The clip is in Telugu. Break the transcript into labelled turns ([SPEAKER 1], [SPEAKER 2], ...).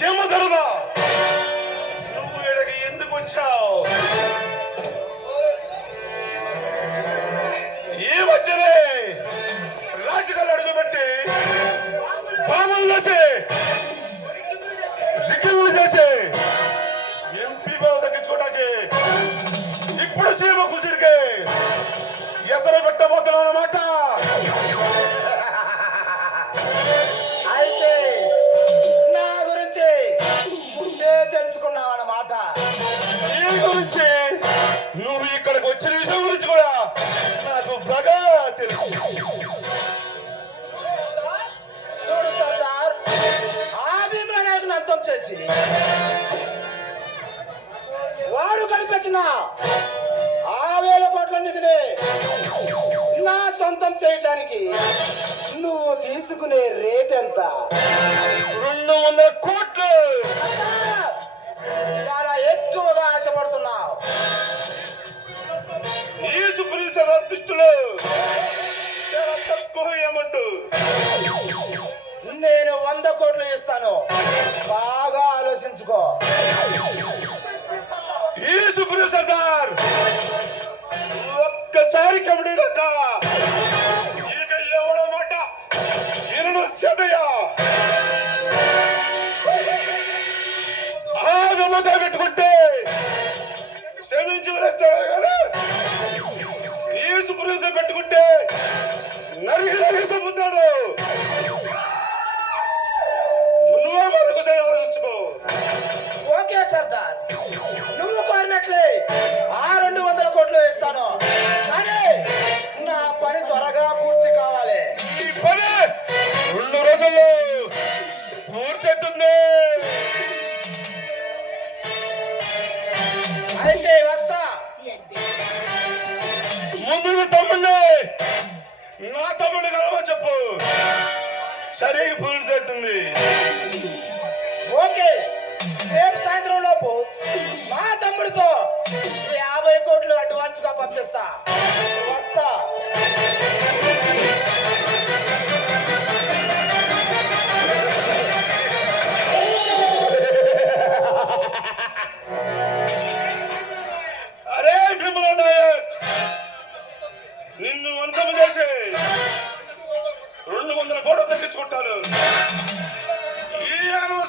[SPEAKER 1] యమధర్మ నువ్వు ఎడగ ఎందుకు వచ్చావు? ఈ మధ్యనే రాజకీయాలు అడుగుపెట్టి పాములు చేసే రిగ్గులు చేసే ఎంపీ బాబు తగ్గించుకోవడానికి ఇప్పుడు సీమ కుసిరికే ఎసరు
[SPEAKER 2] కనిపెట్టిన ఆ వేల కోట్ల నిధులే నా సొంతం చేయటానికి నువ్వు తీసుకునే రేట్ ఎంత?
[SPEAKER 1] రెండు వందల కోట్లు!
[SPEAKER 2] చాలా ఎక్కువగా ఆశపడుతున్నావు.
[SPEAKER 1] ఈ సుప్రీం సభ చాలా తక్కువ ఏమంటూ?
[SPEAKER 2] నేను వంద కోట్లు ఇస్తాను.
[SPEAKER 1] ఇరుడు ఆ నమ్మత పెట్టుకుంటే క్షమించి వరేస్తాడు కానీ ఈ సుప్రీంతో పెట్టుకుంటే నరికి నరికి చంపుతాడు
[SPEAKER 2] తమ్ముడు నీ
[SPEAKER 1] నా తమ్ముడు కలవ చెప్పు. సరిగ్గా చేస్తుంది
[SPEAKER 2] ఓకే. రేపు సాయంత్రం లోపు మా తమ్ముడితో యాభై కోట్లు అడ్వాన్స్గా పంపిస్తా.
[SPEAKER 1] గొడవ తగ్గించుకుంటాను ఈ ఆనంద